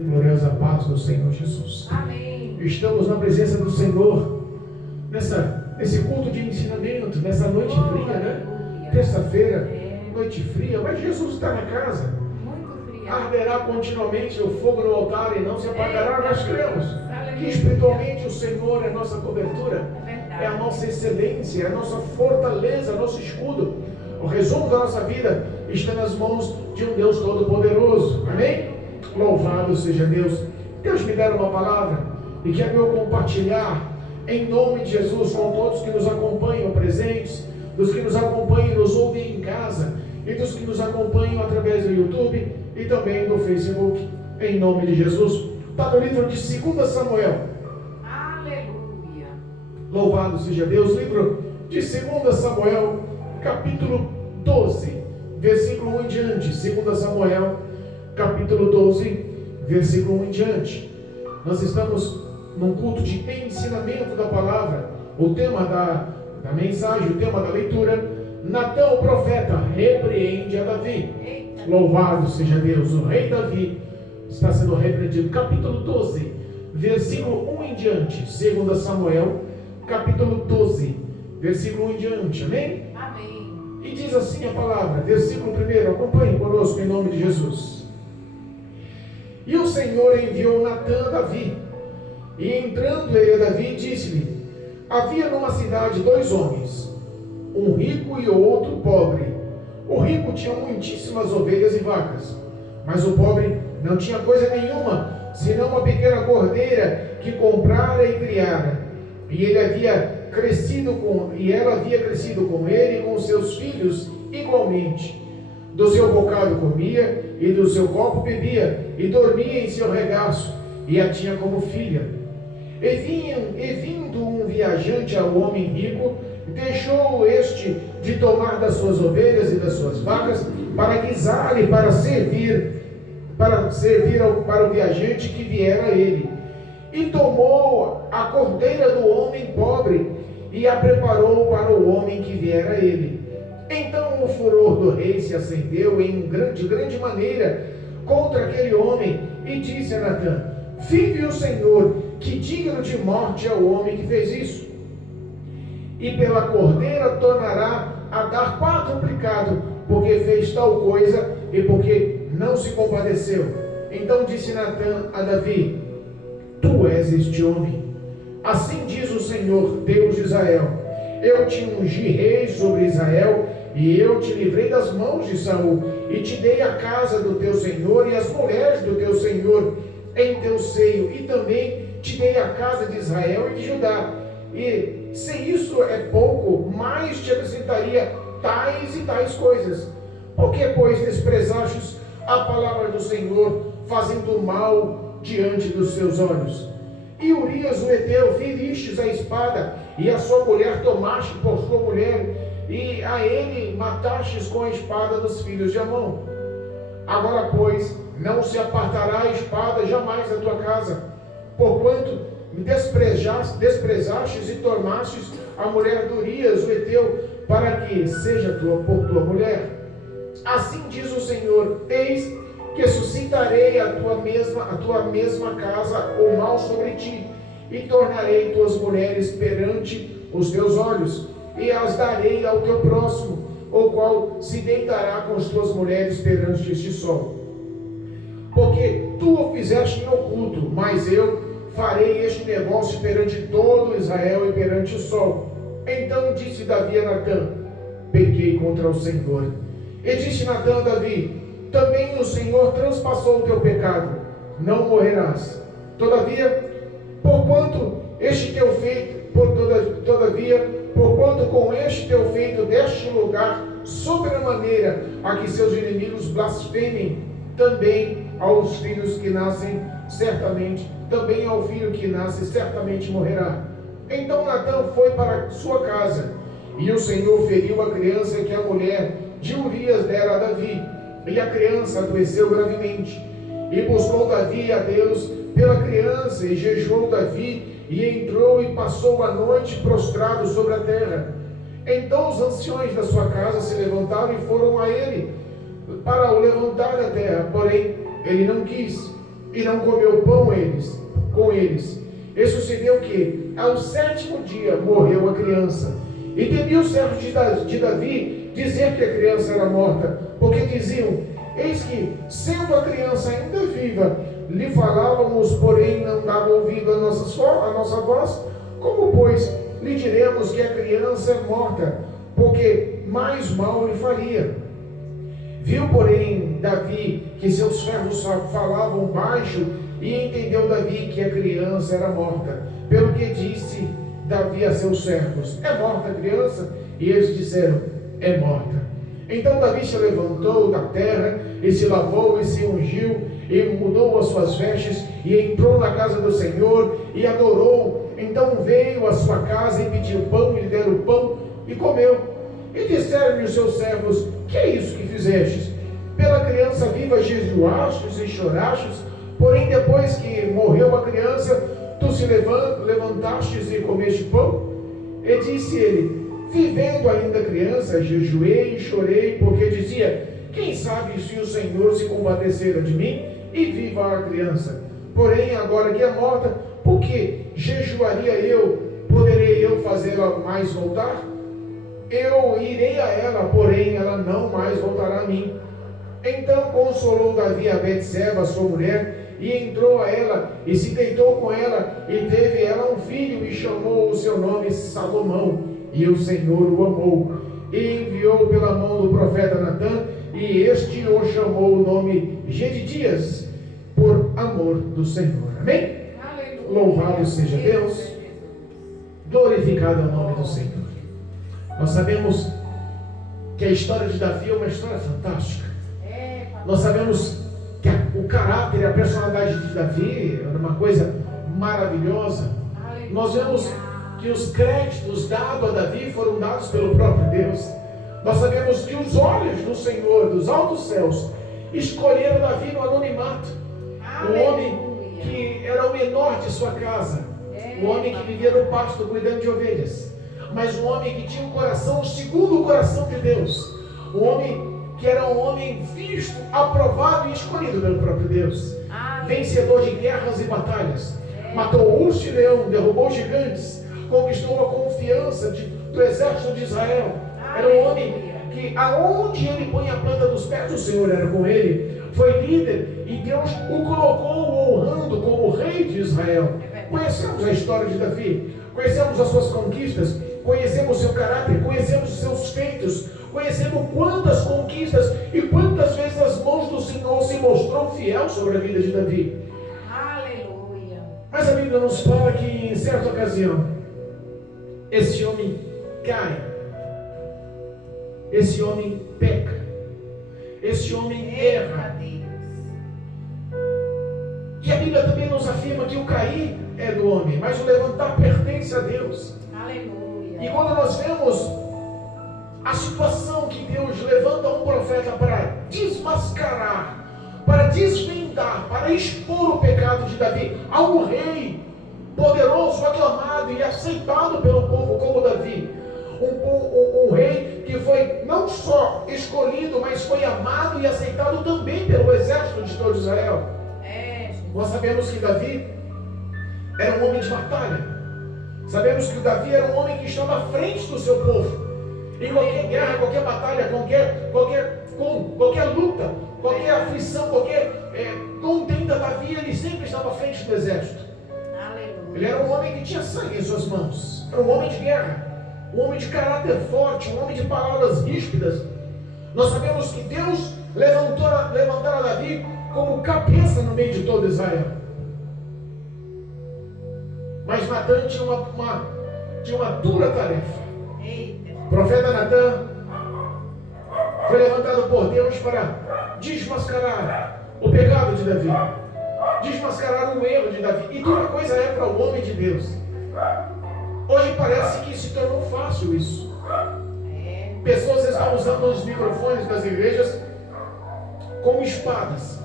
Gloriosa paz do Senhor Jesus. Amém. Estamos na presença do Senhor nesse culto de ensinamento, nessa noite fria, né? Terça-feira, noite fria, mas Jesus está na casa. Muito fria. Arderá continuamente o fogo no altar e não se apagará. Nós cremos que espiritualmente o Senhor é a nossa cobertura, é a nossa excelência, é a nossa fortaleza, nosso escudo. O resumo da nossa vida está nas mãos de um Deus Todo-Poderoso. Amém? Louvado seja Deus. Deus me dera uma palavra e quer eu compartilhar em nome de Jesus com todos que nos acompanham presentes, dos que nos acompanham e nos ouvem em casa e dos que nos acompanham através do YouTube e também no Facebook, em nome de Jesus. Está no livro de 2 Samuel. Aleluia. Louvado seja Deus. Livro de 2 Samuel, capítulo 12, versículo 1 em diante. 2 Samuel, capítulo 12, versículo 1 em diante. Nós estamos num culto de ensinamento da palavra. O tema da mensagem, o tema da leitura: Natã, o profeta, repreende a Davi. Eita. Louvado seja Deus. O rei Davi está sendo repreendido. Capítulo 12, versículo 1 em diante. 2 Samuel, capítulo 12, versículo 1 em diante. Amém? Amém. E diz assim a palavra, versículo 1, acompanhe conosco em nome de Jesus. E o Senhor enviou Natã a Davi, e entrando ele a Davi, disse-lhe: havia numa cidade 2 homens, um rico e o outro pobre. O rico tinha muitíssimas ovelhas e vacas, mas o pobre não tinha coisa nenhuma, senão uma pequena cordeira que comprara e criara. E ela havia crescido com ele e com seus filhos igualmente. Do seu bocado comia, e do seu copo bebia, e dormia em seu regaço, e a tinha como filha. E vindo um viajante ao homem rico, deixou este de tomar das suas ovelhas e das suas vacas, para guisar e para o viajante que viera a ele. E tomou a cordeira do homem pobre, e a preparou para o homem que viera a ele. Então o furor do rei se acendeu de grande maneira contra aquele homem, e disse a Natã: vive o Senhor, que digno de morte é o homem que fez isso. E pela cordeira tornará a dar quadruplicado, porque fez tal coisa e porque não se compadeceu. Então disse Natã a Davi: tu és este homem. Assim diz o Senhor, Deus de Israel: eu te ungi rei sobre Israel, e eu te livrei das mãos de Saul, e te dei a casa do teu senhor e as mulheres do teu senhor em teu seio, e também te dei a casa de Israel e de Judá. E se isso é pouco, mais te acrescentaria tais e tais coisas. Por que, pois, desprezastes a palavra do Senhor, fazendo mal diante dos seus olhos? E Urias o Heteu feristes a espada, e a sua mulher tomaste por sua mulher, e a ele matastes com a espada dos filhos de Amon. Agora, pois, não se apartará a espada jamais da tua casa, porquanto me desprezastes e tornastes a mulher de Urias o Heteu, para que seja por tua mulher. Assim diz o Senhor: eis que suscitarei a tua mesma casa o mal sobre ti, e tornarei tuas mulheres perante os teus olhos, e as darei ao teu próximo, o qual se deitará com as tuas mulheres perante este sol. Porque tu o fizeste em oculto, mas eu farei este negócio perante todo Israel e perante o sol. Então disse Davi a Natã: pequei contra o Senhor. E disse Natã a Davi: também o Senhor transpassou o teu pecado, não morrerás. Todavia, porquanto com este teu feito deste lugar sobremaneira a que seus inimigos blasfemem, também aos filhos que nascem certamente, também ao filho que nasce certamente morrerá. Então Natã foi para sua casa, e o Senhor feriu a criança que a mulher de Urias dera a Davi, e a criança adoeceu gravemente. E buscou Davi a Deus pela criança, e jejuou Davi, e entrou e passou a noite prostrado sobre a terra. Então os anciões da sua casa se levantaram e foram a ele para o levantar da terra, porém ele não quis. e não comeu pão com eles. E sucedeu que, ao 7º dia, morreu a criança. E temia os servos de Davi dizer que a criança era morta, porque diziam: eis que, sendo a criança ainda viva, lhe falávamos, porém não dava ouvido a nossa voz. Como, pois, lhe diremos que a criança é morta, porque mais mal lhe faria? Viu, porém, Davi que seus servos falavam baixo, e entendeu Davi que a criança era morta. Pelo que disse Davi a seus servos: é morta a criança? E eles disseram: é morta. Então Davi se levantou da terra, e se lavou, e se ungiu, e mudou as suas vestes, e entrou na casa do Senhor, e adorou. Então veio à sua casa, e pediu pão, e lhe deram pão, e comeu. E disseram-lhe os seus servos: que é isso que fizestes? Pela criança viva jejuastes e chorastes, porém depois que morreu a criança, tu se levantastes e comeste pão? E disse ele: vivendo ainda a criança, jejuei e chorei, porque dizia: quem sabe se o Senhor se compadecera de mim e viva a criança? Porém agora que é morta, por que jejuaria eu? Poderei eu fazê-la mais voltar? Eu irei a ela, porém ela não mais voltará a mim. Então consolou Davi a Betseba, sua mulher, e entrou a ela, e se deitou com ela, e teve ela um filho, e chamou o seu nome Salomão, e o Senhor o amou, e enviou pela mão do profeta Natã, e este o chamou o nome Gedidias, por amor do Senhor. Amém? Aleluia. Louvado seja Deus, glorificado é o nome do Senhor. Nós sabemos que a história de Davi é uma história fantástica. Nós sabemos que o caráter e a personalidade de Davi era uma coisa maravilhosa. Nós vemos que os créditos dados a Davi foram dados pelo próprio Deus. Nós sabemos que os olhos do Senhor, dos altos céus, escolheram Davi no anonimato. O homem que era o menor de sua casa, o homem que vivia no pasto cuidando de ovelhas, mas um homem que tinha um coração segundo o coração de Deus, um homem que era um homem visto, aprovado e escolhido pelo próprio Deus, vencedor de guerras e batalhas, matou urso e leão, derrubou gigantes, conquistou a confiança do exército de Israel. Era um homem que aonde ele põe a planta dos pés, o Senhor era com ele. Foi líder e Deus o colocou honrando como rei de Israel. Conhecemos a história de Davi, conhecemos as suas conquistas, conhecemos o seu caráter, conhecemos os seus feitos, conhecemos quantas conquistas e quantas vezes as mãos do Senhor se mostrou fiel sobre a vida de Davi. Aleluia. Mas a Bíblia nos fala que em certa ocasião esse homem cai, esse homem peca, esse homem erra. E a Bíblia também nos afirma que o cair é do homem, mas o levantar pertence a Deus. Aleluia. E quando nós vemos a situação que Deus levanta um profeta para desmascarar, para desvendar, para expor o pecado de Davi a um rei poderoso, aclamado e aceitado pelo povo como Davi, um rei que foi não só escolhido, mas foi amado e aceitado também pelo exército de todo Israel. Nós sabemos que Davi era um homem de batalha. Sabemos que o Davi era um homem que estava à frente do seu povo. Em qualquer guerra, qualquer batalha, qualquer luta, qualquer aflição, qualquer contenda, Davi, ele sempre estava à frente do exército. Ele era um homem que tinha sangue em suas mãos. Era um homem de guerra, um homem de caráter forte, um homem de palavras ríspidas. Nós sabemos que Deus levantara Davi como cabeça no meio de todo Israel. Mas Natã tinha uma dura tarefa. O profeta Natã foi levantado por Deus para desmascarar o pecado de Davi, desmascarar o erro de Davi. E dura coisa é para o homem de Deus. Hoje parece que se tornou fácil isso. Pessoas estão usando os microfones das igrejas como espadas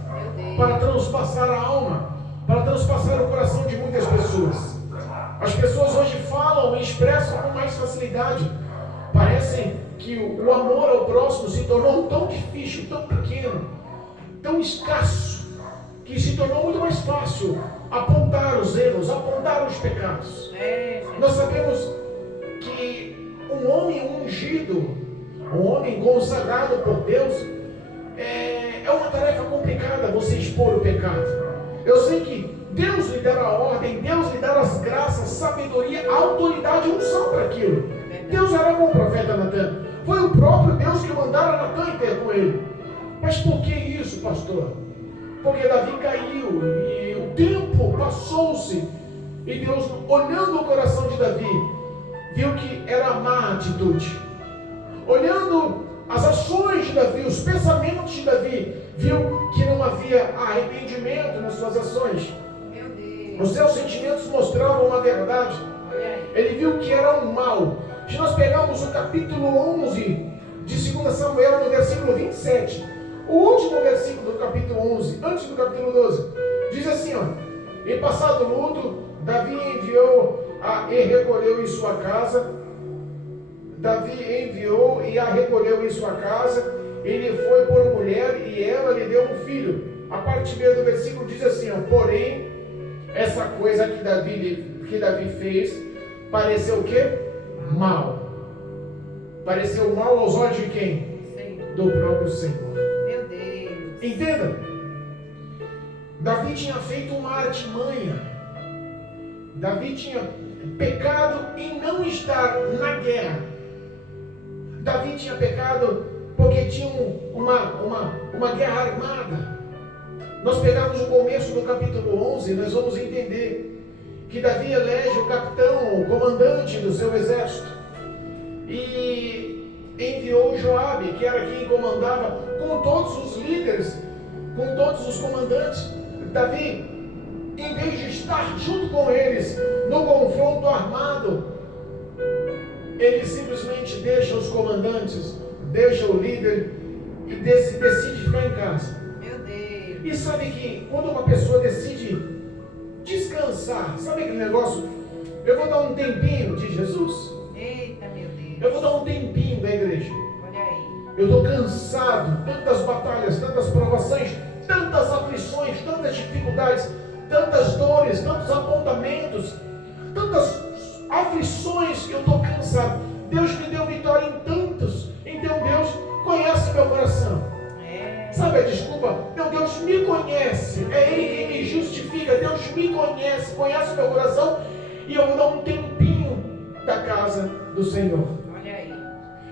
para transpassar a alma, para transpassar o coração de muitas pessoas. As pessoas hoje falam e expressam com mais facilidade. Parecem que o amor ao próximo se tornou tão difícil, tão pequeno, tão escasso. que se tornou muito mais fácil apontar os erros, apontar os pecados. Nós sabemos que um homem ungido, um homem consagrado por Deus, é uma tarefa complicada você expor o pecado. Eu sei que Deus lhe dá a ordem, Deus lhe dá as graças, sabedoria, autoridade e unção para aquilo. Deus era com o profeta Natan. Foi o próprio Deus que mandara Natan ir ter com ele. Mas por que isso, pastor? Porque Davi caiu e o tempo passou-se. E Deus, olhando o coração de Davi, viu que era má atitude. Olhando as ações de Davi, os pensamentos de Davi, viu que não havia arrependimento nas suas ações. Meu Deus. Os seus sentimentos mostravam uma verdade. Ele viu que era um mal. Se nós pegarmos o capítulo 11 de 2 Samuel, no versículo 27, o último versículo do capítulo 11, antes do capítulo 12, diz assim, ó: e passado o luto, Davi enviou e recolheu em sua casa. Davi enviou e a recolheu em sua casa. Ele foi por mulher e ela lhe deu um filho. A parte B do versículo diz assim, ó: porém, essa coisa que Davi fez pareceu o quê? Mal. Pareceu mal aos olhos de quem? Senhor. Do próprio Senhor. Meu Deus. Entenda. Davi tinha feito uma artimanha. Davi tinha pecado em não estar na guerra. Davi tinha pecado porque tinha uma guerra armada. Nós pegamos o começo do capítulo 11, nós vamos entender que Davi elege o capitão, o comandante do seu exército, e enviou Joabe, que era quem comandava, com todos os líderes, com todos os comandantes. Davi, em vez de estar junto com eles no confronto armado, ele simplesmente deixa os comandantes, deixa o líder e decide ficar em casa. Meu Deus. E sabe que quando uma pessoa decide descansar, sabe aquele negócio? Eu vou dar um tempinho de Jesus. Eita, meu Deus. Eu vou dar um tempinho da igreja. Olha aí. Eu estou cansado, tantas batalhas, tantas provações, tantas aflições, tantas dificuldades, tantas dores, tantos apontamentos, tantas aflições que eu estou cansado. Deus me deu vitória em tantos. Então Deus conhece meu coração. Sabe a desculpa? Meu Deus me conhece. É Ele quem me justifica. Deus me conhece, conhece meu coração. E eu vou dar um tempinho da casa do Senhor. Olha aí.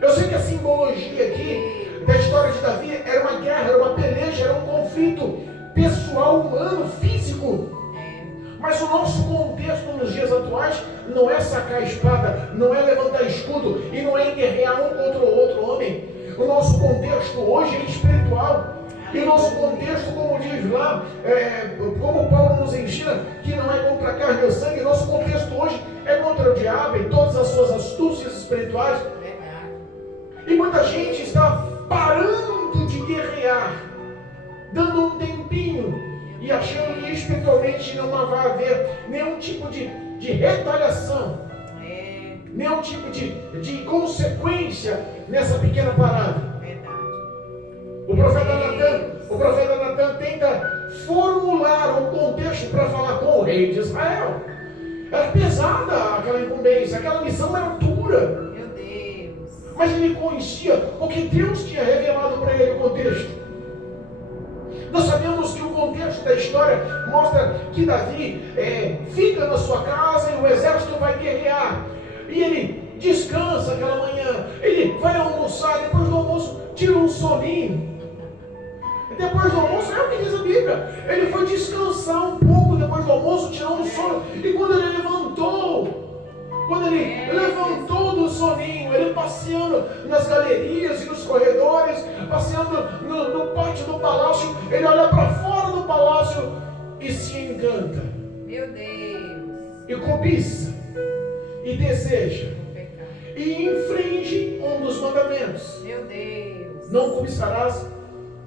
Eu sei que a simbologia aqui da história de Davi era uma guerra, era uma peleja, era um conflito pessoal, humano, físico. Mas o nosso contexto nos dias atuais não é sacar a espada, não é levantar escudo e não é guerrear um contra o outro homem. O nosso contexto hoje é espiritual. E o nosso contexto, como diz lá, como Paulo nos ensina, que não é contra a carne ou sangue, nosso contexto hoje é contra o diabo e todas as suas astúcias espirituais. E muita gente está parando de guerrear, dando um tempinho e achando que espiritualmente não vai haver nenhum tipo de retaliação, nenhum tipo de consequência nessa pequena parada. O profeta Natan tenta formular um contexto para falar com o rei de Israel. Era pesada aquela incumbência, aquela missão era dura. Meu Deus. Mas ele conhecia, porque Deus tinha revelado para ele o contexto. Nós sabemos que o contexto da história mostra que Davi fica na sua casa e o exército vai guerrear. E ele descansa aquela manhã, ele vai almoçar, depois do almoço tira um soninho. Depois do almoço, é o que diz a Bíblia, ele foi descansar um pouco depois do almoço, tirou um sono, e quando ele levantou do soninho, ele passeando nas galerias e nos corredores, passeando no pátio do palácio, ele olha para fora do palácio e se encanta. Meu Deus. E cobiça, e deseja, e infringe um dos mandamentos. Meu Deus. Não cobiçarás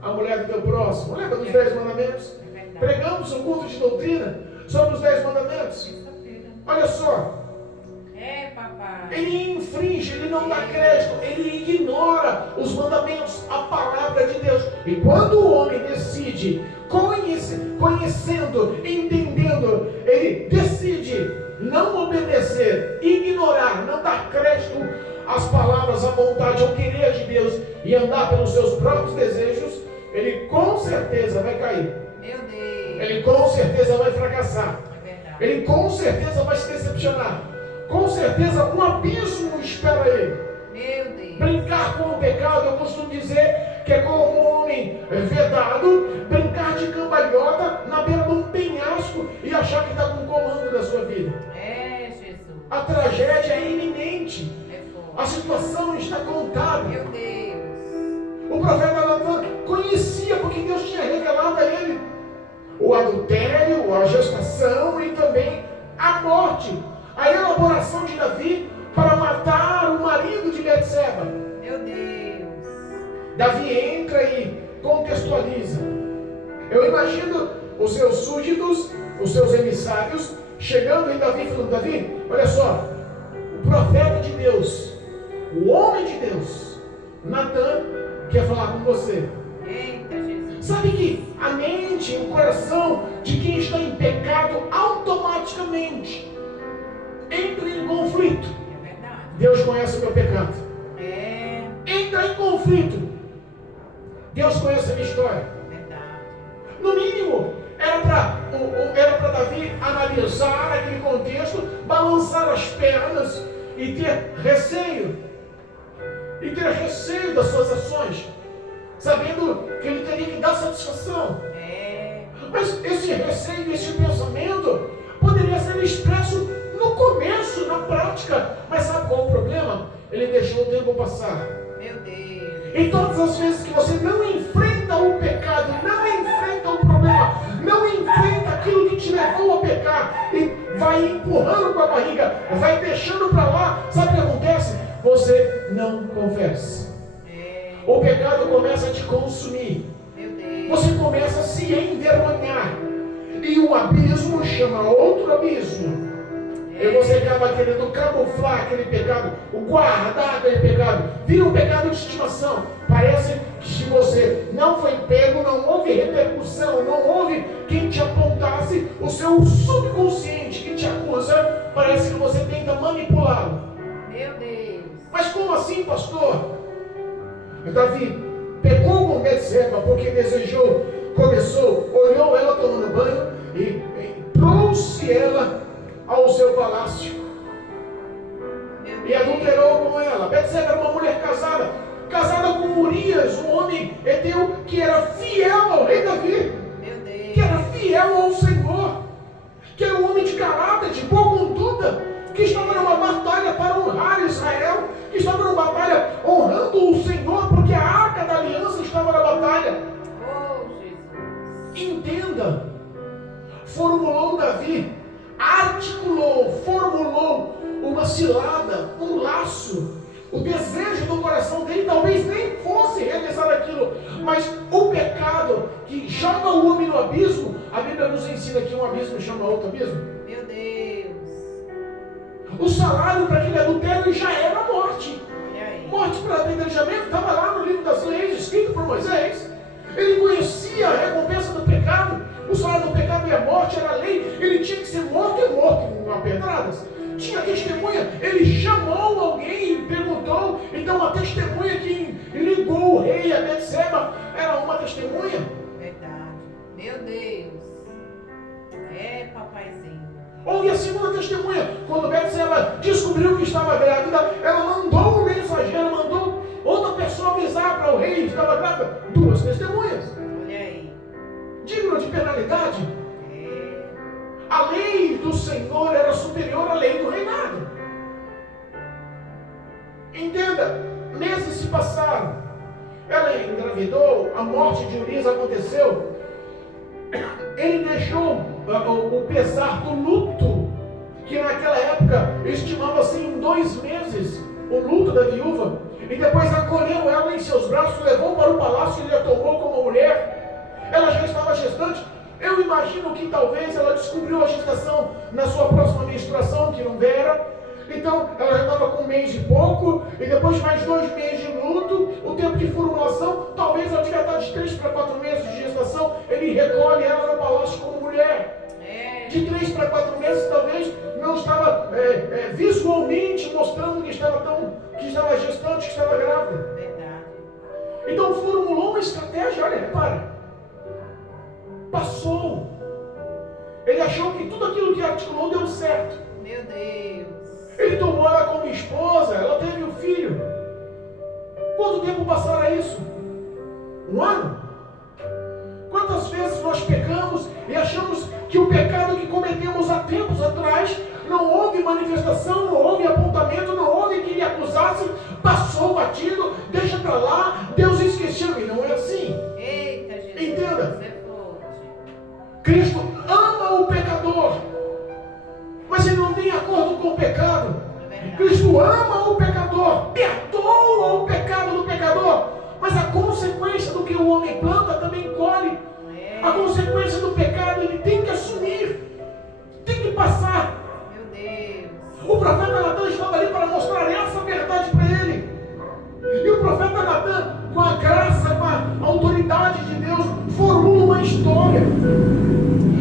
a mulher do teu próximo. Lembra dos 10 mandamentos? Pregamos um culto de doutrina sobre os 10 mandamentos. Olha só. papai. Ele infringe, ele não dá crédito, ele ignora os mandamentos, a palavra de Deus. E quando o homem decide, conhecendo, entendendo, ele decide não obedecer, ignorar, não dar crédito às palavras, à vontade, ao querer de Deus e andar pelos seus próprios desejos, ele com certeza vai cair. Meu Deus. Ele com certeza vai fracassar. É verdade. Ele com certeza vai se decepcionar. Com certeza um abismo espera ele. Meu Deus. Brincar com o pecado, eu costumo dizer que é como um homem vedado brincar de cambalhota na beira de um penhasco e achar que está com o comando da sua vida. É, Jesus. A tragédia é iminente. É forte. A situação está contada. Meu Deus. O profeta Natan conhecia, porque Deus tinha revelado a ele o adultério, a gestação e também a morte, a elaboração de Davi para matar o marido de Betseba. Meu Deus. Davi entra e contextualiza. Eu imagino os seus súditos, os seus emissários, chegando em Davi e falando: Davi, olha só, o profeta de Deus, o homem de Deus, Natan, quer falar com você. Eita, Jesus. Sabe que a mente, o coração de quem está em pecado automaticamente entra em conflito. É verdade. Deus conhece o meu pecado. É Entra em conflito. Deus conhece a minha história. verdade. No mínimo, era para Davi analisar aquele contexto, balançar as pernas e ter receio. E ter receio das suas ações, sabendo que ele teria que dar satisfação. É. Mas esse receio, esse pensamento poderia ser expresso no começo, na prática. Mas sabe qual é o problema? Ele deixou o tempo passar. Meu Deus. E todas as vezes que você não enfrenta o pecado, não enfrenta o problema, não enfrenta aquilo que te levou a pecar e vai empurrando com a barriga, vai deixando para lá, sabe o que acontece? Você não confessa. É. O pecado começa a te consumir. Meu Deus. Você começa a se envergonhar. E um abismo chama outro abismo. E você acaba querendo camuflar aquele pecado, guardar aquele pecado. Vira um pecado de estimação. Parece que se você não foi pego, não houve repercussão, não houve quem te apontasse, o seu subconsciente que te acusa, parece que você tenta manipulá-lo. Meu Deus. Mas como assim, pastor? Davi pegou com Betseba porque desejou, começou, olhou ela tomando banho e trouxe ela ao seu palácio e adulterou com ela. Betseba era uma mulher casada com Urias, um homem heteu que era fiel ao rei Davi, Meu Deus. que era fiel ao Senhor, que era um homem de caráter, de boa conduta, que estava numa batalha para honrar Israel, que estava numa batalha honrando o Senhor, porque a arca da aliança estava na batalha. Oh, Jesus. Entenda, formulou Davi, articulou, formulou uma cilada, um laço. O desejo do coração dele talvez nem fosse realizar aquilo, mas o pecado que joga o homem no abismo, a Bíblia nos ensina que um abismo chama outro abismo. Meu Deus. O salário para aquele adultério já era a morte. Olha aí. Morte para apedrejamento estava lá no livro das leis, escrito por Moisés. Ele conhecia a recompensa do pecado. O salário do pecado e a morte era a lei. Ele tinha que ser morto e morto com pedradas. Tinha testemunha. Ele chamou alguém e perguntou. Então a testemunha que ligou o rei a Betseba era uma testemunha. Verdade. Meu Deus. É, papaizinho. Houve a segunda testemunha. Quando Betseba descobriu que estava grávida, ela mandou um mensageiro, mandou outra pessoa avisar para o rei que estava grávida. Duas testemunhas. Olha aí. Digno de penalidade. É. A lei do Senhor era superior à lei do reinado. Entenda, meses se passaram. Ela engravidou, a morte de Urias aconteceu. Ele deixou o pesar do luto, que naquela época estimava-se em 2 meses o luto da viúva, e depois acolheu ela em seus braços, levou para o palácio e a tomou como mulher. Ela já estava gestante. Eu imagino que talvez ela descobriu a gestação na sua próxima menstruação, que não era, Então, ela já estava com 1 mês e pouco, e depois mais 2 meses de luto, o tempo de formulação, talvez ela devia estar de 3 para 4 meses de gestação, ele recolhe ela no palácio como mulher. De 3 para 4 meses, talvez não estava visualmente mostrando que estava gestante, que estava grávida. Verdade. Então formulou uma estratégia, olha, repare. Passou. Ele achou que tudo aquilo que articulou deu certo. Meu Deus. Ele tomou ela como esposa, ela teve um filho. Quanto tempo passará isso? 1 ano? Quantas vezes nós pecamos e achamos que o pecado que cometemos há tempos atrás não houve manifestação, não houve apontamento, não houve que ele acusasse, passou batido, deixa para lá, Deus esqueceu. E não é assim. Eita, Jesus. Entenda. Você forte. Cristo ama o pecador, mas ele não tem acordo com o pecado. É verdade. Cristo ama o pecador, perdoa o pecado do pecador, mas a consequência do que o homem planta também colhe. A consequência do pecado ele tem que assumir, tem que passar. Meu Deus. O profeta Natan estava ali para mostrar essa verdade para ele. E o profeta Natan, com a graça, com a autoridade de Deus, formula uma história.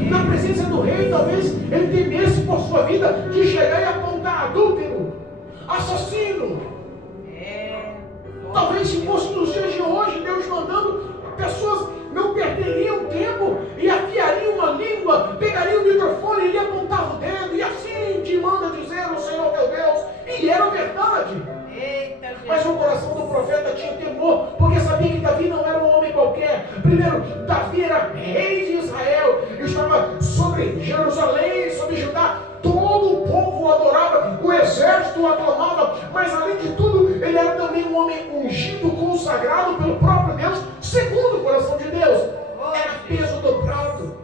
Na presença do rei, talvez ele temesse por sua vida de chegar e apontar adúltero, assassino. Talvez se fosse nos dias de hoje, Deus mandando, pessoas não perderiam tempo e afiariam uma língua, pegariam o microfone e apontavam o dedo, e assim te manda dizer o Senhor teu Deus. E era verdade. Eita, Jesus. Mas o coração do profeta tinha temor, porque sabia que Davi não era um homem qualquer. Primeiro, Davi era rei de Israel, estava sobre Jerusalém, sobre Judá. Todo o povo o adorava, o exército o aclamava, mas além de tudo, ele era também um homem ungido, consagrado pelo próprio Deus, segundo o coração de Deus. Era peso dobrado.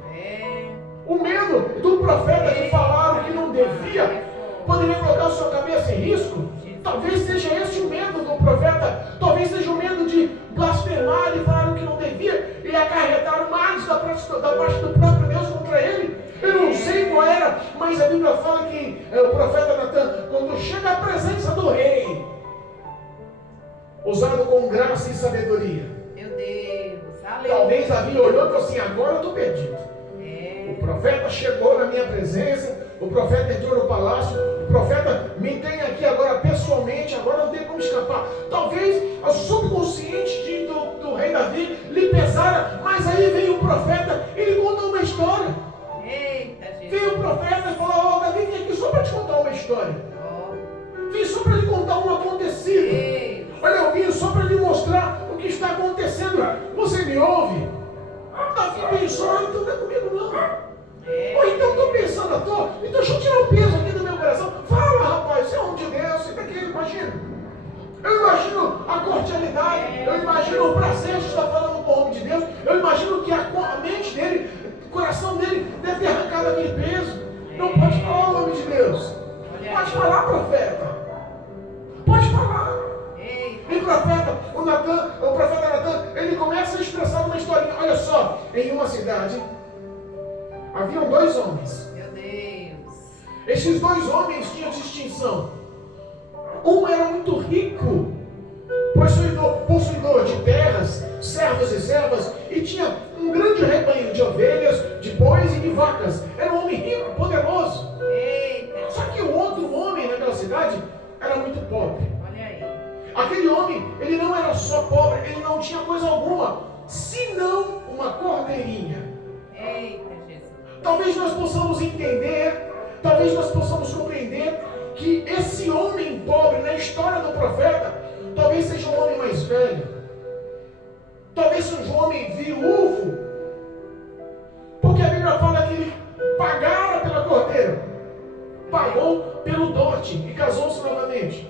O medo do profeta de falar o que não devia poderia colocar a sua cabeça em risco. Talvez seja esse o medo do profeta, talvez seja o medo de blasfemar e falar o que não devia e acarretar males da parte do próprio Deus contra ele. Eu não sei qual era, mas a Bíblia fala que o profeta Natan, quando chega à presença do rei, usado com graça e sabedoria. Meu Deus, aleluia. Talvez Davi olhou e falou assim: agora eu estou perdido. O profeta chegou na minha presença, o profeta entrou no palácio, o profeta me tem aqui agora pessoalmente, agora não tem como escapar. Talvez o subconsciente do rei Davi lhe pesara, mas aí veio o profeta e lhe contou uma história. Eita, Jesus. Veio o profeta e falou: Davi, vim aqui só para te contar uma história. Vim só para lhe contar um acontecido. Olha, eu vim só para lhe mostrar o que está acontecendo. Você me ouve? Davi pensou: então não é comigo não. Ou então estou pensando à toa. Então deixa eu tirar o peso aqui do meu coração. Fala, rapaz, você é homem de Deus, senta aqui, imagina. Eu imagino a cordialidade, eu imagino o prazer de estar falando com o homem de Deus, eu imagino que a mente dele, o coração dele deve ter arrancado aquele peso. Não pode falar o nome de Deus. Pode falar, profeta. Pode falar. E o profeta Natan, ele começa a expressar uma historinha. Olha só, em uma cidade haviam 2 homens. Meu Deus. Esses 2 homens tinham distinção. Um era muito rico, possuidor de terras, servos e servas, e tinha um grande rebanho de ovelhas, de bois e de vacas. Era um homem rico, poderoso. Só que o outro homem naquela cidade era muito pobre. Olha aí. Aquele homem, ele não era só pobre, ele não tinha coisa alguma, senão uma cordeirinha. Eita, Jesus. Talvez nós possamos entender, talvez nós possamos compreender que esse homem pobre na história do profeta, talvez seja um homem mais velho, talvez seja um homem viúvo, porque a Bíblia fala que ele pagara pela cordeira, pagou pelo dote e casou-se novamente.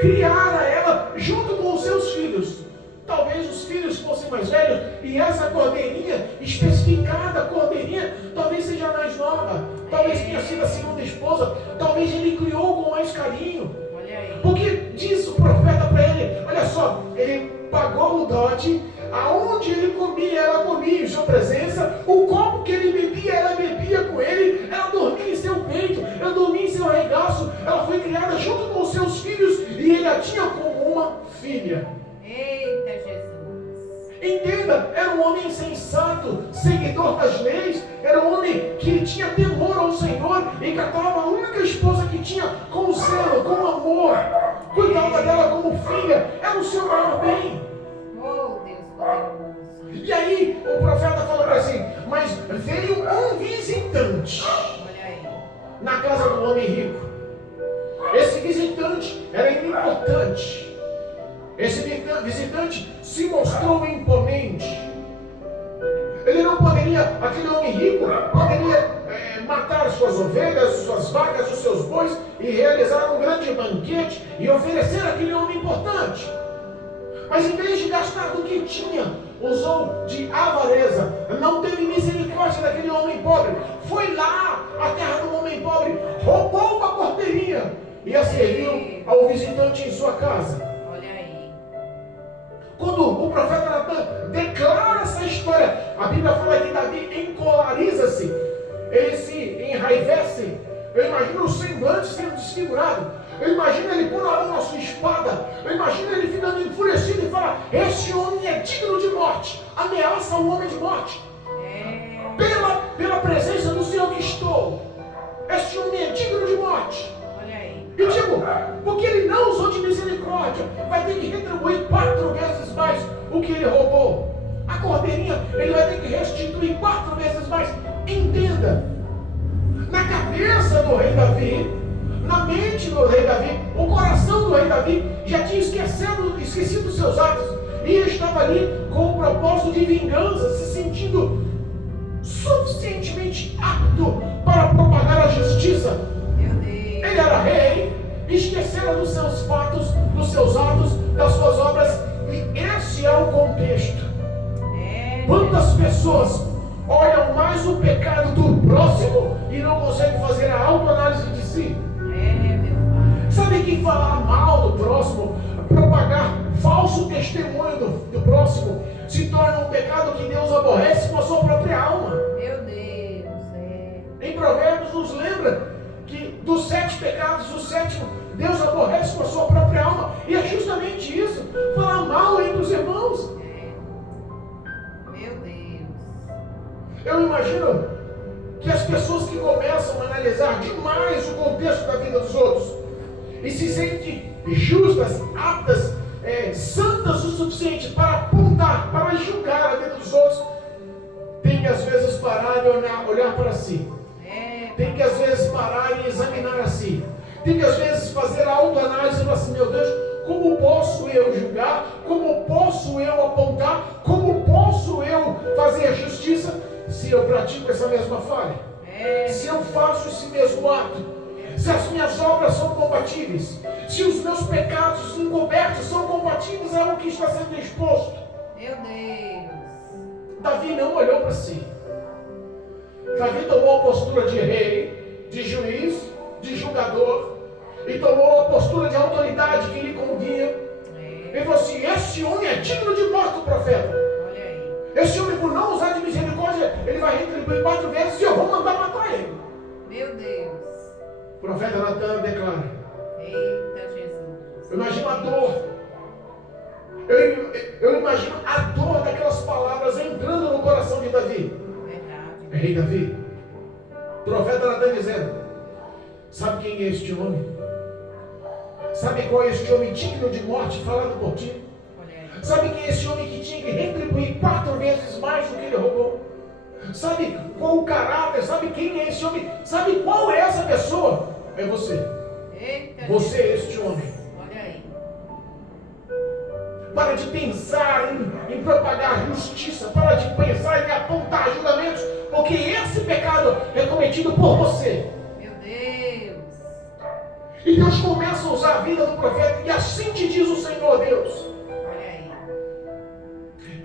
Criara ela junto com os seus filhos. Talvez os filhos fossem mais velhos e essa cordeirinha, especificada cordeirinha, talvez seja mais nova, talvez tenha sido a segunda esposa, talvez ele criou com mais carinho. Olha aí. Porque diz o profeta para ele: olha só, ele pagou o dote, aonde ele comia, ela comia em sua presença, o copo que ele bebia, ela bebia com ele, ela dormia em seu peito, ela dormia em seu regaço, ela foi criada criada junto com os seus filhos e ele a tinha como uma filha. Eita, Jesus. Entenda, era um homem sensato, seguidor das leis, era um homem que tinha temor ao Senhor e tratava a única esposa que tinha com zelo, com amor, cuidava dela como filha, era o seu maior bem. Oh, Deus poderoso. E aí o profeta falou assim, mas veio um visitante Olha aí. na casa do homem rico. Esse visitante era importante. Esse visitante se mostrou imponente. Ele não poderia, aquele homem rico, poderia matar suas ovelhas, suas vacas, os seus bois e realizar um grande banquete e oferecer àquele homem importante. Mas em vez de gastar do que tinha, usou de avareza, não teve misericórdia daquele homem pobre. Foi lá à terra do homem pobre, roubou uma cordeirinha e a serviu ao visitante em sua casa. Quando o profeta Natan declara essa história, a Bíblia fala que Davi encolariza-se, ele se enraivece. Eu imagino o semblante sendo desfigurado. Eu imagino ele pondo a mão na sua espada. Eu imagino ele ficando enfurecido e fala: esse homem é digno de morte. Ameaça o homem de morte. Pela presença do Senhor que estou. Esse homem é digno de morte. E digo, porque ele não usou de misericórdia, vai ter que retribuir 4 vezes mais o que ele roubou. A cordeirinha, ele vai ter que restituir 4 vezes mais. Entenda, na cabeça do rei Davi, na mente do rei Davi, o coração do rei Davi já tinha esquecido os seus atos e estava ali com o propósito de vingança, se sentindo suficientemente apto para propagar a justiça. Ele era rei, esquecera dos seus fatos, dos seus atos, das suas obras, e esse é o contexto. Quantas pessoas olham mais o pecado do próximo e não conseguem fazer a autoanálise de si? Sabe que falar mal do próximo, propagar falso testemunho do próximo, se torna um pecado que Deus aborrece com a sua própria alma? Meu Deus, Em Provérbios nos lembra que dos 7 pecados, o 7º, Deus aborrece com a sua própria alma. E é justamente isso, falar mal entre os irmãos. Meu Deus. Eu imagino que as pessoas que começam a analisar demais o contexto da vida dos outros e se sentem justas, aptas, santas o suficiente para apontar, para julgar a vida dos outros, tem que às vezes parar e olhar para si. Tem que às vezes parar e examinar a si. Tem que às vezes fazer a autoanálise e falar assim: meu Deus, como posso eu julgar? Como posso eu apontar? Como posso eu fazer a justiça se eu pratico essa mesma falha? Se eu faço esse mesmo ato? Se as minhas obras são compatíveis? Se os meus pecados encobertos são compatíveis ao que está sendo exposto? Meu Deus. Davi não olhou para si. Davi tomou a postura de rei, de juiz, de julgador, e tomou a postura de autoridade que lhe convinha. Ele falou assim: esse homem é digno de morte, profeta. Olha aí. Esse homem, por não usar de misericórdia, ele vai retribuir 4 vezes e eu vou mandar matar ele. Meu Deus. O profeta Natan declara: Eita Jesus. eu imagino a dor. Eu imagino a dor daquelas palavras entrando no coração de Davi. É rei Davi. O profeta Natan dizendo: sabe quem é este homem? Sabe qual é este homem digno de morte falado por ti? Sabe quem é esse homem que tinha que retribuir 4 vezes mais do que ele roubou? Sabe qual o caráter? Sabe quem é esse homem? Sabe qual é essa pessoa? É você. Eita você é este homem. Olha aí. Para de pensar em propagar justiça. Para de pensar em apontar julgamentos. Porque esse pecado é cometido por você. Meu Deus. E Deus começa a usar a vida do profeta. E assim te diz o Senhor Deus: olha aí.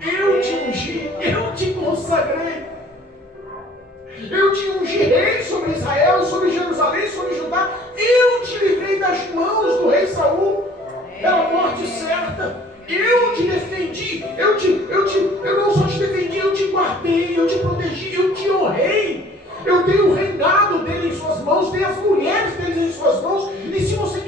eu te ungi, eu te consagrei. Eu te ungi rei sobre Israel, sobre Jerusalém, sobre Judá. Eu te livrei das mãos do rei Saul. Era a morte certa. Eu te defendi. Eu não só te defendi, eu te guardei, eu te protegi, eu te honrei. Eu dei o reinado dele em suas mãos, dei as mulheres dele em suas mãos. E se você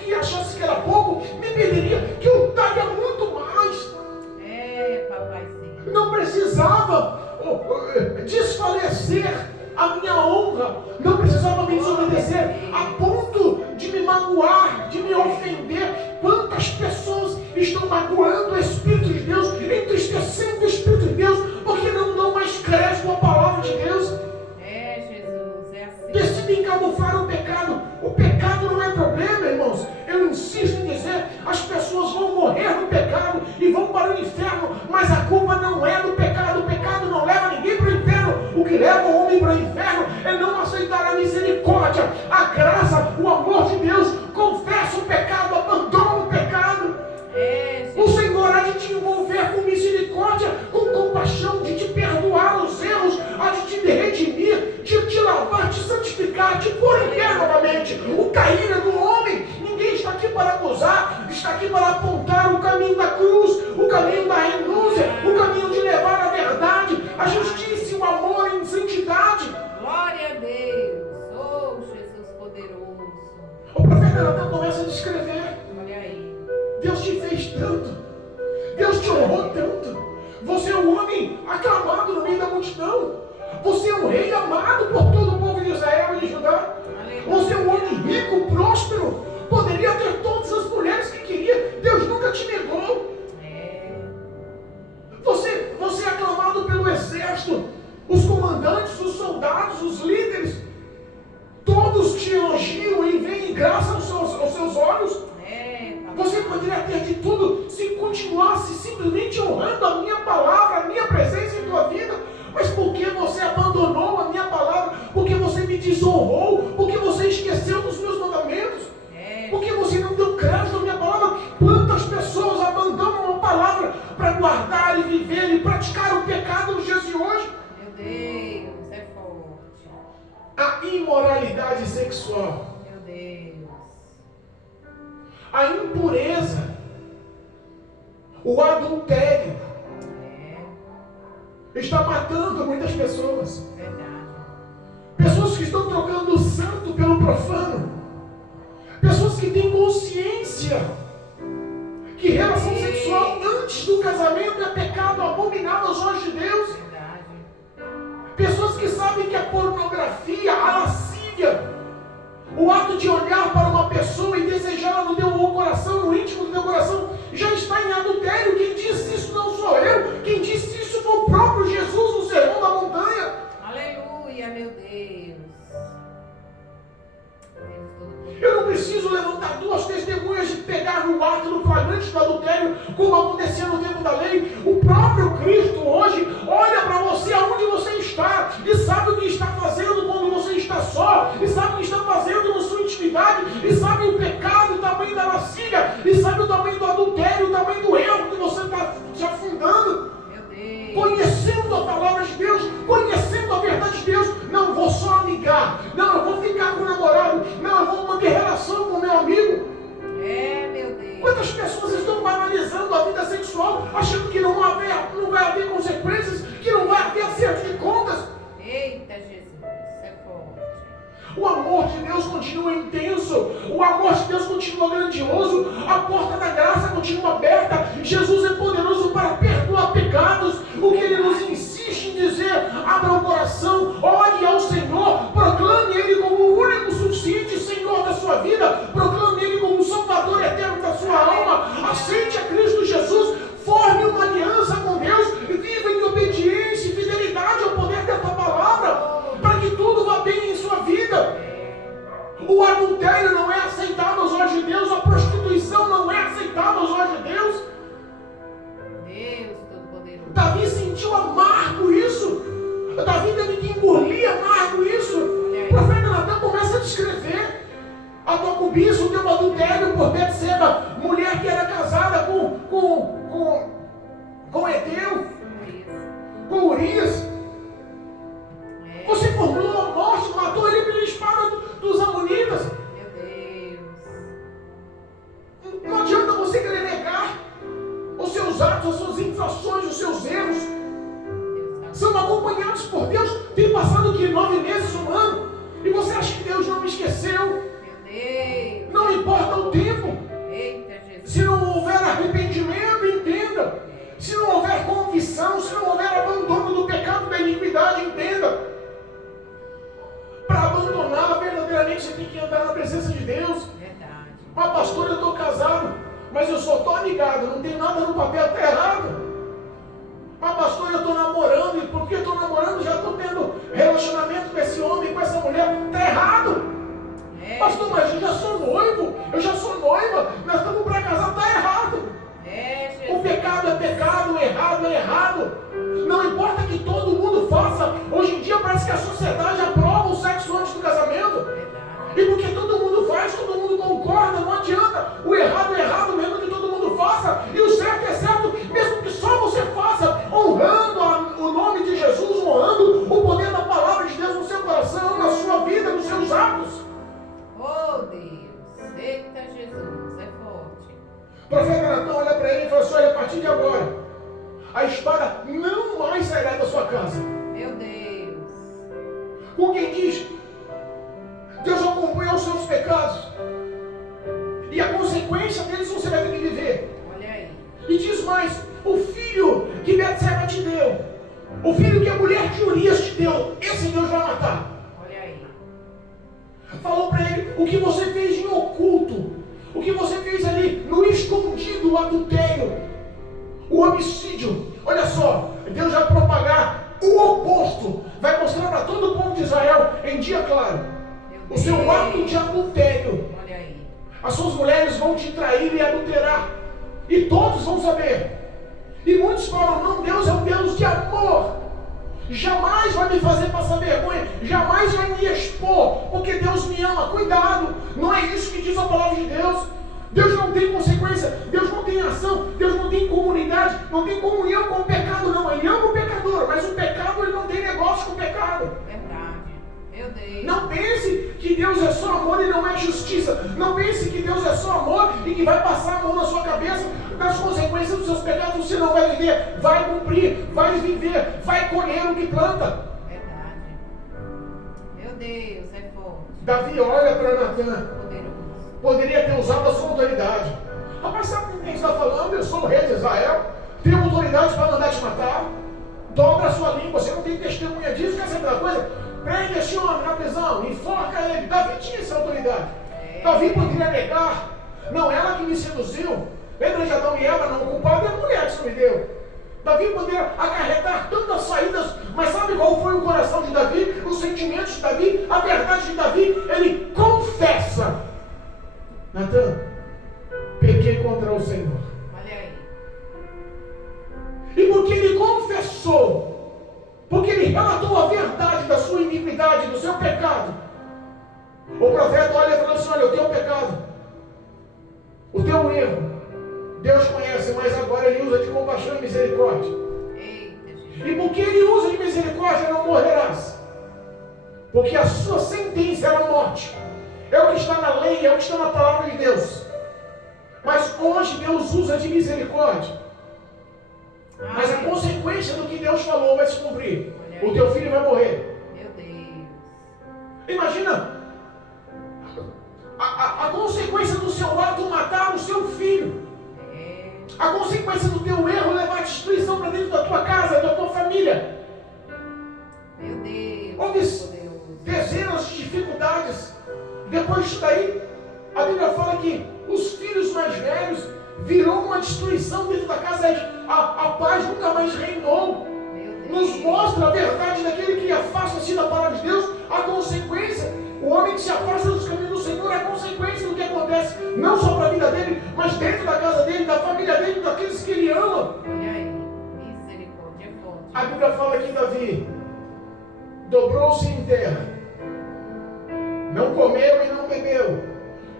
culpa não é do pecado. O pecado não leva ninguém para o inferno. O que leva o homem para o inferno é não aceitar a misericórdia, a graça, o amor de Deus. Confessa o pecado, abandona o pecado. O Senhor há de te envolver com misericórdia, com compaixão, de te perdoar os erros, há de te redimir, de te lavar, te santificar, te pôr em pé novamente. O cair é do homem. Ninguém está aqui para acusar, está aqui para apontar o caminho da cruz, o caminho da renúncia, o caminho de levar a verdade, a justiça e o amor em santidade. Glória a Deus. Oh, Jesus poderoso. O profeta Natan começa a descrever. Olha aí. Deus te fez tanto, Deus te honrou tanto. Você é um homem aclamado no meio da multidão. Você é um rei amado por todo o povo de Israel e de Judá. Você é um homem rico, próspero. Poderia ter todas as mulheres que queria. Deus nunca te negou. Você é aclamado pelo exército. Os comandantes, os soldados, os líderes. Todos te elogiam e veem graça aos seus olhos. Você poderia ter de tudo se continuasse simplesmente honrando a minha palavra, a minha presença em tua vida. Mas por que você abandonou a minha palavra? Porque você me desonrou? Porque você esqueceu dos meus mandamentos? Porque você não deu crédito à minha palavra? Quantas pessoas abandonam a palavra para guardar e viver e praticar o pecado nos dias de hoje? Meu Deus, é forte. A imoralidade sexual. Meu Deus. A impureza, o adultério, está matando muitas pessoas. Verdade. Pessoas que estão trocando o santo pelo profano. Pessoas que têm consciência que relação sexual antes do casamento é pecado abominável aos olhos de Deus. Verdade. Pessoas que sabem que a pornografia, a lascívia, o ato de olhar para uma pessoa e desejá-la no teu coração, no íntimo do teu coração, já está em adultério. Quem disse isso não sou eu. Quem disse isso foi o próprio Jesus no Sermão da Montanha. Aleluia, meu Deus. Eu não preciso levantar duas testemunhas de pegar no ato do flagrante do adultério, como acontecia no tempo da lei. O próprio Cristo hoje olha para você aonde você está e sabe o que está fazendo quando você está só, e sabe o que está fazendo na sua intimidade, e sabe o pecado, o tamanho da lascívia, e sabe o tamanho do adultério, o tamanho do erro que você está se afundando. Conhecendo a palavra de Deus, conhecendo a verdade de Deus. Não vou só amigar, não, eu vou ficar com o namorado, não, eu vou manter relação com o meu amigo. Meu Deus. Quantas pessoas estão banalizando a vida sexual, achando que não vai haver consequências, que não vai haver acerto de contas. Eita Jesus, é forte. O amor de Deus continua intenso, o amor de Deus continua grandioso, a porta da graça continua aberta. Jesus é poderoso para perdoar pecados. O que Ele nos insiste em dizer: abra o coração, ore ao Senhor, proclame Ele como o único suficiente Senhor da sua vida, proclame Ele como o Salvador eterno da sua alma, aceite a Cristo Jesus, forme uma aliança com Deus e viva em obediência e fidelidade ao poder dessa palavra, para que tudo vá bem em sua vida. O adultério não é aceitável aos olhos de Deus, a prostituição não é aceitável aos olhos de Deus. Deus Todo-Poderoso. Davi sentiu amargo isso. Davi teve que engolir amargo isso. O profeta Natan começa a descrever a tua cobiça, o teu adultério por Betseba, mulher que era casada com Eteu, com Urias. Você formou a morte, matou ele pela espada dos amonitas. Meu Deus. Não adianta você querer negar os seus atos, as suas infrações, os seus erros. São acompanhados por Deus. Tem passado aqui 9 meses, um ano, e você acha que Deus não me esqueceu? Meu Deus. Não importa o tempo. Eita Jesus. Se não houver arrependimento, entenda. Se não houver confissão, se não houver abandono do pecado, da iniquidade, entenda. Para abandonar verdadeiramente, você tem que andar na presença de Deus. Verdade. Mas pastor, eu estou casado, mas eu só estou amigado, não tem nada no papel, está errado. Mas pastor, eu estou namorando, e porque eu estou namorando, já estou tendo relacionamento com esse homem, com essa mulher, está errado. Pastor, mas eu já sou noivo, eu já sou noiva, nós estamos para casar, está errado. Jesus. O pecado é pecado, o errado é errado. a sociedade aprova o sexo antes do casamento. E porque todo mundo faz, todo mundo concorda, não adianta. O errado é errado, mesmo que todo mundo faça. E o certo é certo, mesmo que só você faça, honrando o nome de Jesus, honrando o poder da palavra de Deus no seu coração, na sua vida, nos seus atos. Oh Deus, eita Jesus, é forte. O profeta Natan olha para ele e fala assim: olha, a partir de agora, a espada não mais sairá da sua casa. Meu Deus. Com quem diz: Deus acompanha os seus pecados. E a consequência deles você vai ter que viver. Olha aí. E diz mais: o filho que Betseba te deu, o filho que a mulher de Urias te deu, esse Deus vai matar. Olha aí. Falou para ele: o que você fez em oculto, o que você fez ali no escondido, o adultério, o homicídio. Olha só, Deus vai propagar o oposto. Vai mostrar para todo o povo de Israel em dia claro o seu ato de adultério. Olha aí. As suas mulheres vão te trair e adulterar. E todos vão saber. E muitos falam: não, Deus é um Deus de amor. Jamais vai me fazer passar vergonha. Jamais vai me expor. Porque Deus me ama. Cuidado. Não é isso que diz a palavra de Deus. Deus não tem consequência. Deus não tem ação. Deus não tem comunidade. Não tem comunhão com o pecado, não. Ele ama o pecador. Mas o pecado, ele não tem negócio com o pecado. Verdade. Meu Deus. Não pense que Deus é só amor e não é justiça. Não pense que Deus é só amor e que vai passar a mão na sua cabeça das consequências dos seus pecados. Você não vai viver, vai cumprir, vai viver, vai colher o que planta. Verdade. Meu Deus, é forte. Davi olha para Natan. Poderoso. Poderia ter usado a sua autoridade. Rapaz, sabe com quem está falando? Eu sou o rei de Israel. Tenho autoridade para mandar te matar. Dobra a sua língua. Você não tem testemunha disso. Quer saber uma coisa? Prende esse homem na prisão, enforca ele. Davi tinha essa autoridade. Davi poderia negar: não, ela que me seduziu. Lembra de Adão e Eva? Não, o culpado é a mulher que você me deu. Davi poderia acarretar tantas saídas, mas sabe qual foi o coração de Davi? Os sentimentos de Davi, a verdade de Davi. Ele confessa: Natan, pequei contra o Senhor. Olha aí. E porque ele confessou, porque ele relatou a verdade da sua iniquidade, do seu pecado, o profeta olha e fala assim: olha, o teu pecado, o teu erro, Deus conhece, mas agora ele usa de compaixão e misericórdia. Eita, Jesus. E porque ele usa de misericórdia, não morrerás. Porque a sua sentença era a morte. É o que está na lei, é o que está na palavra de Deus. Mas hoje Deus usa de misericórdia. Mas a consequência do que Deus falou vai se cumprir. O teu filho vai morrer. Meu Deus. Imagina a consequência do seu ato matar o seu filho. A consequência do teu erro levar a destruição para dentro da tua casa, da tua família. Meu Deus. Houve Poderoso. dezenas de dificuldades. Depois disso daí, a Bíblia fala que os filhos mais velhos virou uma destruição dentro da casa. A paz nunca mais reinou. Nos mostra a verdade daquele que afasta-se da palavra de Deus. A consequência, o homem que se afasta dos caminhos do Senhor, é a consequência do que acontece, não só para a vida dele, mas dentro da casa dele, da família dele, daqueles que ele ama. Olha aí. Misericórdia é forte. A Bíblia fala que Davi dobrou-se em terra, não comeu e não bebeu,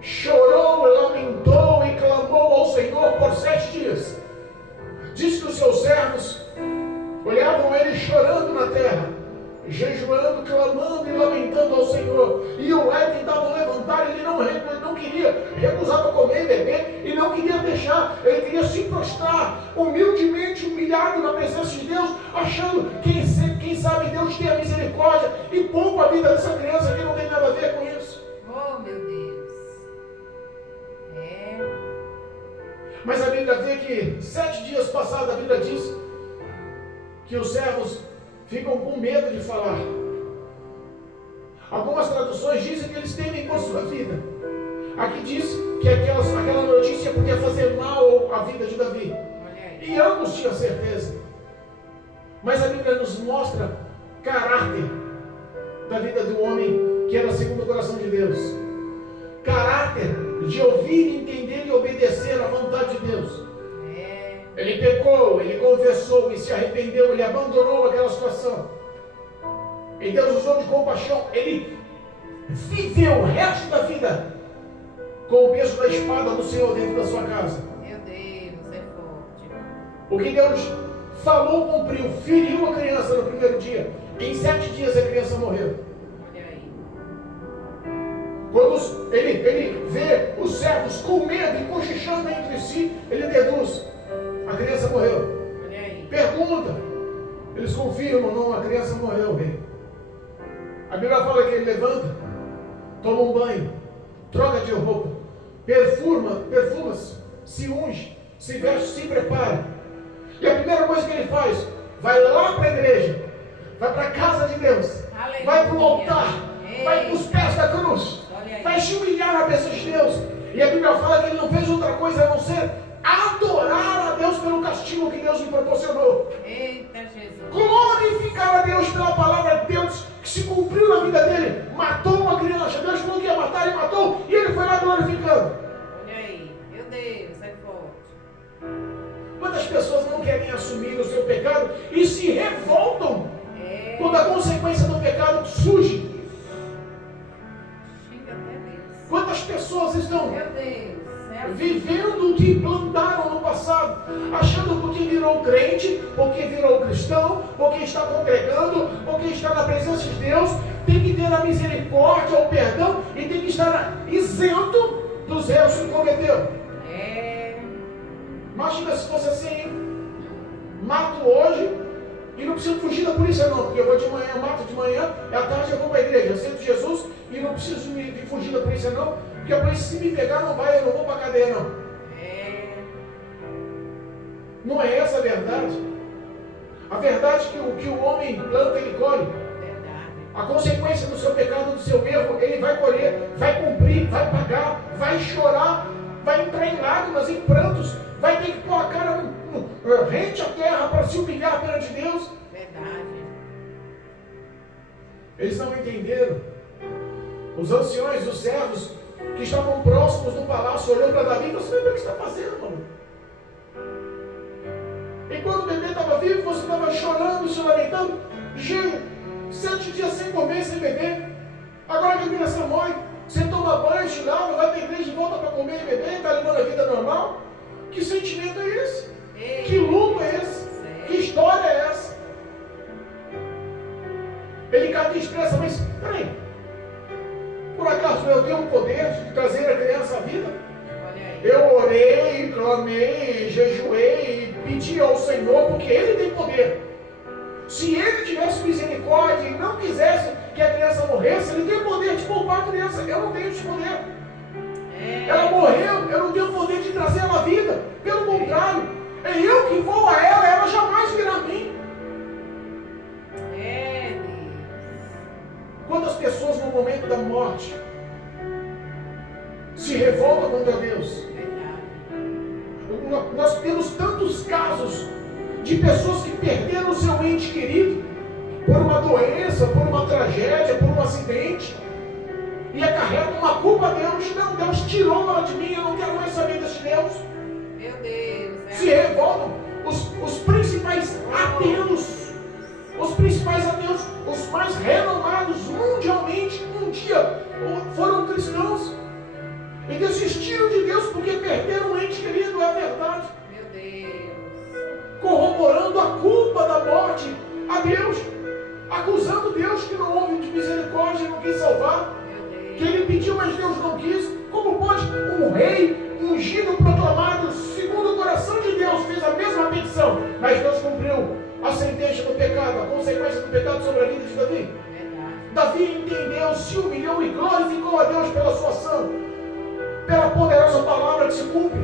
chorou, lamentou e clamou ao Senhor por 7 dias. Diz que os seus servos olhavam ele chorando na terra, jejuando, clamando e lamentando ao Senhor. E o Lai tentava levantar, ele não queria, recusava comer e beber, e não queria deixar, ele queria se prostrar, humildemente humilhado na presença de Deus, achando que quem sabe Deus tem a misericórdia e poupa a vida dessa criança que não tem nada a ver com isso. Oh, meu Deus. Mas a Bíblia vê que 7 dias passados, a Bíblia diz que os servos ficam com medo de falar. Algumas traduções dizem que eles temem por sua vida. Aqui diz que aquela notícia podia fazer mal à vida de Davi. E ambos tinham certeza. Mas a Bíblia nos mostra caráter da vida do homem que era segundo o coração de Deus. Caráter de ouvir, entender e obedecer à vontade de Deus. Ele pecou, ele confessou e se arrependeu, ele abandonou aquela situação. E Deus usou de compaixão. Ele viveu o resto da vida com o peso da espada do Senhor dentro da sua casa. Meu Deus, é forte. O que Deus falou, cumpriu. Feriu a criança no primeiro dia. Em 7 dias a criança morreu. Olha aí. Quando ele vê os servos com medo e cochichando entre si, ele deduz: a criança morreu. Olha aí. Pergunta. Eles confirmam: não, a criança morreu, rei. A Bíblia fala que ele levanta, toma um banho, troca de roupa, perfuma-se, se unge, se veste, se prepara. E a primeira coisa que ele faz, vai lá para a igreja, vai para a casa de Deus, Aleluia. vai para o altar, Eita. vai para os pés da cruz, Olha aí. vai se humilhar na presença de Deus. E a Bíblia fala que ele não fez outra coisa a não ser adorar a Deus pelo castigo que Deus lhe proporcionou. Eita, Jesus. Glorificar a Deus pela palavra de Deus que se cumpriu na vida dele. Matou uma criança, Deus falou que ia matar e matou, e ele foi lá glorificando. Olha aí. Meu Deus, é forte. Quantas pessoas não querem assumir o seu pecado e se revoltam quando a consequência do pecado surge? Xinga até Deus. Quantas pessoas estão Meu Deus. vivendo o que plantaram no passado, achando porque virou crente, porque virou cristão, porque está congregando, porque está na presença de Deus, tem que ter a misericórdia, o perdão e tem que estar isento dos erros que cometeu. Imagina se fosse assim: mato hoje e não preciso fugir da polícia não, porque eu vou de manhã, mato de manhã, e à tarde eu vou para a igreja, aceito Jesus e não preciso de fugir da polícia não, porque a polícia, se me pegar, não vai, eu não vou para a cadeia não. Não é essa a verdade? A verdade é que o homem planta, ele colhe. A consequência do seu pecado, do seu erro, ele vai colher, vai cumprir, vai pagar, vai chorar, vai entrar em lágrimas, em prantos, vai ter que pôr a cara rente à terra para se humilhar perante Deus. Verdade. Eles não entenderam. Os anciões, os servos que estavam próximos do palácio, olhou para Davi e falou: você lembra o que você está fazendo, mano? Enquanto o bebê estava vivo, você estava chorando, se lamentando, 7 dias sem comer, sem beber. Agora que a criança morre, você toma banho, te lava, vai para a igreja e volta para comer e beber, está levando a vida normal. Que sentimento é esse? Que luto é esse? Que história é essa? Ele cata e expressa: mas peraí, por acaso eu tenho o poder de trazer a criança à vida? Eu orei, clamei, jejuei, pedi ao Senhor, porque Ele tem poder. Se Ele tivesse misericórdia e não quisesse que a criança morresse, Ele tem o poder de poupar a criança. Eu não tenho esse poder. Ela morreu, eu não tenho o poder de trazer ela à vida. Pelo contrário, é eu que vou a ela, ela jamais virá a mim. Quantas pessoas no momento da morte se revoltam contra Deus? Nós temos tantos casos de pessoas que perderam o seu ente querido por uma doença, por uma tragédia, por um acidente, e acarretam uma culpa a Deus. Não, Deus tirou ela de mim, eu não quero mais saber desse Deus. Meu Deus. Se revoltam. Os principais ateus, os mais renomados mundialmente, um dia foram cristãos e desistiram de Deus porque perderam um ente querido, é a verdade. Meu Deus. Corroborando a culpa da morte a Deus, acusando Deus que não houve de misericórdia e não quis salvar, que Ele pediu, mas Deus não quis. Como pode um rei ungido, proclamado segundo o coração de Deus, fez a mesma petição, mas Deus cumpriu a sentença do pecado, a consequência do pecado sobre a vida de Davi? Davi entendeu, se humilhou e glorificou a Deus pela sua ação, pela poderosa palavra que se cumpre.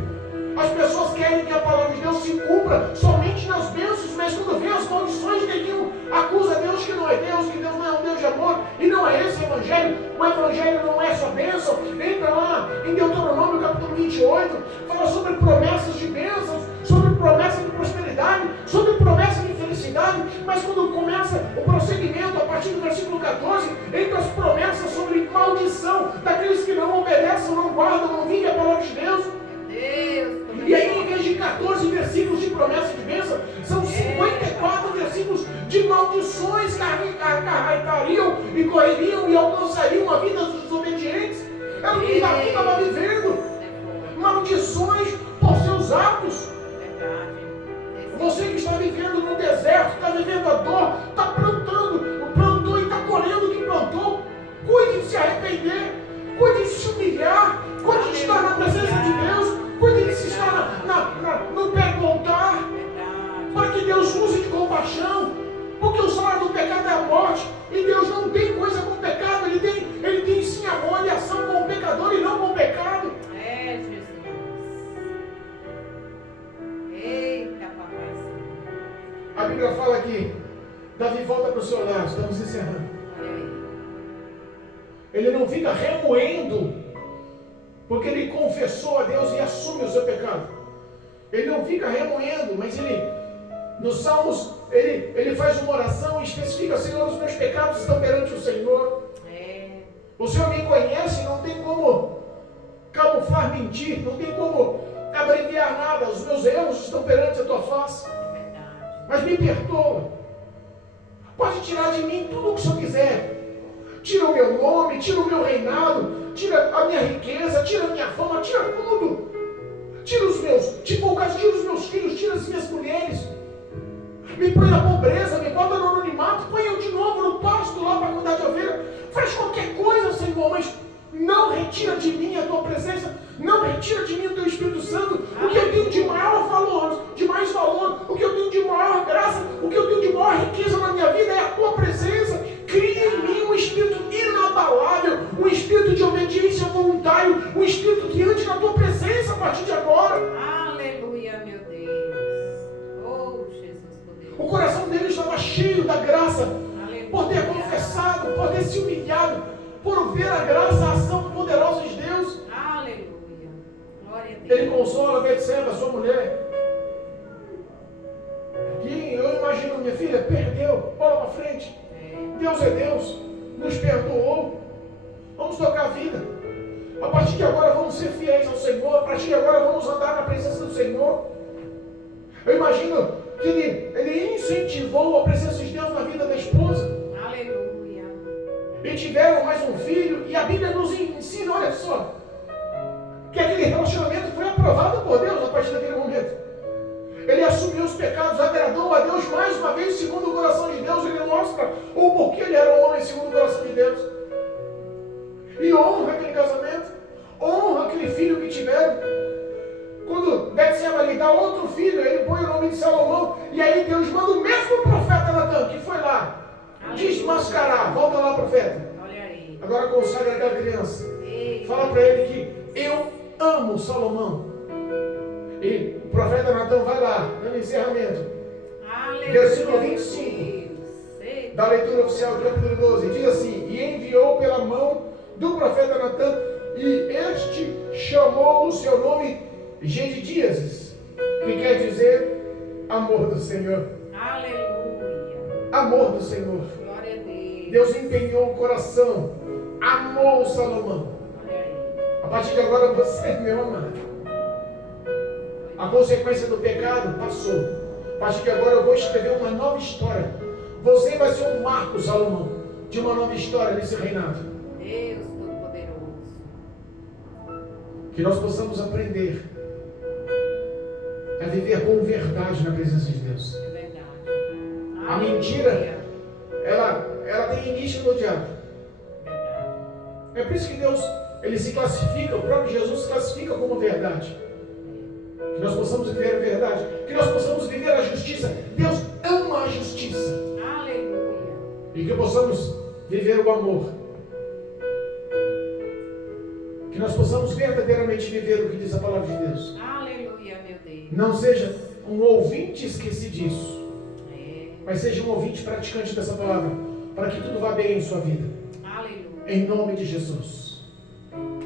As pessoas querem que a palavra de Deus se cumpra somente nas bênçãos, mas quando vê as maldições, nenhum acusa Deus que não é Deus, que Deus não é um Deus de amor, e não é esse o Evangelho. O Evangelho não é só bênção. Entra lá em Deuteronômio capítulo 28, fala sobre promessas de bênçãos, sobre promessas de prosperidade, sobre promessas de felicidade, mas quando começa o prosseguimento, a partir do versículo 14, entra as promessas sobre maldição daqueles que não obedecem, não guardam, não vivem a palavra de Deus. Deus, E E aí, em vez de 14 versículos de promessa de bênção, são 54 versículos de maldições que arraitariam e correriam e alcançariam a vida dos desobedientes. Era o que Davi estava vivendo. Maldições por seus atos. Você que está vivendo no deserto, está vivendo a dor, está plantou e está colhendo o que plantou. Cuide de se arrepender, cuide de se humilhar, cuide de estar na presença de Deus, cuide de se estar no pé do altar, para que Deus use de compaixão, porque o salário do pecado é a morte, e Deus não tem coisa com o pecado, Ele tem sim amor e ação com o pecador e não com o pecado. Jesus. Eita, papai. A Bíblia fala que Davi volta para o seu lar, estamos encerrando. Ele não fica remoendo, porque ele confessou a Deus e assume o seu pecado. Ele não fica remoendo, mas nos Salmos, ele faz uma oração e especifica: Senhor, os meus pecados estão perante o Senhor. O Senhor me conhece, não tem como camuflar, mentir, não tem como abreviar nada. Os meus erros estão perante a tua face. Mas me perdoa. Pode tirar de mim tudo o que o Senhor quiser. Tira o meu nome, tira o meu reinado, tira a minha riqueza, tira a minha fama, tira tudo. Tira os meus filhos, tira as minhas mulheres. Me põe na pobreza, me bota no anonimato, põe eu de novo no pasto lá para cuidar de ovelha. Faz qualquer coisa, Senhor, mas não retira de mim a tua presença, não retira de mim o teu Espírito Santo. O que eu tenho de maior valor, o que eu tenho de maior graça, o que eu tenho de maior riqueza na minha vida é a tua presença. Cria em mim um espírito inabalável, um espírito de obediência voluntário, um espírito que ande na tua presença a partir de agora. Aleluia, meu Deus. Oh, Jesus poderoso. O coração dele estava cheio da graça, por ter confessado, por ter se humilhado, por ver a graça, a ação poderosa de Deus. Aleluia. Glória a Deus. Ele consola Betseba, sua mulher. E eu imagino, minha filha, perdeu, bola para frente. Deus é Deus, nos perdoou. Vamos tocar a vida. A partir de agora vamos ser fiéis ao Senhor. A partir de agora vamos andar na presença do Senhor. Eu imagino que ele incentivou a presença de Deus na vida da esposa. Aleluia. E tiveram mais um filho. E a Bíblia nos ensina, olha só, que aquele relacionamento foi aprovado por Deus a partir daquele momento. Ele assumiu os pecados, agradou a Deus mais uma vez, segundo o coração de Deus. Ele mostra o porquê ele era um homem segundo o coração de Deus. E honra aquele casamento, honra aquele filho que tiveram. Quando Betseba lhe dá outro filho, ele põe o nome de Salomão. E aí Deus manda o mesmo profeta Natan, que foi lá desmascarar. Volta lá, profeta. Olha aí. Agora consagra aquela criança. Fala para ele que eu amo Salomão. E o profeta Natan vai lá, no encerramento. Aleluia. Versículo 25 da leitura oficial do capítulo 12. Diz assim: e enviou pela mão do profeta Natan, e este chamou o seu nome Gedidías, que quer dizer amor do Senhor. Aleluia. Amor do Senhor. Glória a Deus. Deus empenhou o coração, amou Salomão. Olha aí. A partir de agora você é meu amado. A consequência do pecado passou. A partir de agora eu vou escrever uma nova história. Você vai ser um marco, Salomão, de uma nova história nesse reinado. Deus Todo-Poderoso. Que nós possamos aprender a viver com verdade na presença de Deus. É verdade. A mentira, ela tem início no diabo. Verdade. É por isso que Deus, ele se classifica, o próprio Jesus se classifica como verdade. Que nós possamos viver a verdade, que nós possamos viver a justiça. Deus ama a justiça. Aleluia. E que possamos viver o amor. Que nós possamos verdadeiramente viver o que diz a palavra de Deus. Aleluia, meu Deus. Não seja um ouvinte esquecidiço, mas seja um ouvinte praticante dessa palavra, para que tudo vá bem em sua vida. Aleluia. Em nome de Jesus.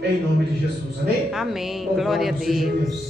Em nome de Jesus. Amém? Amém. Louvado Glória a seja Deus.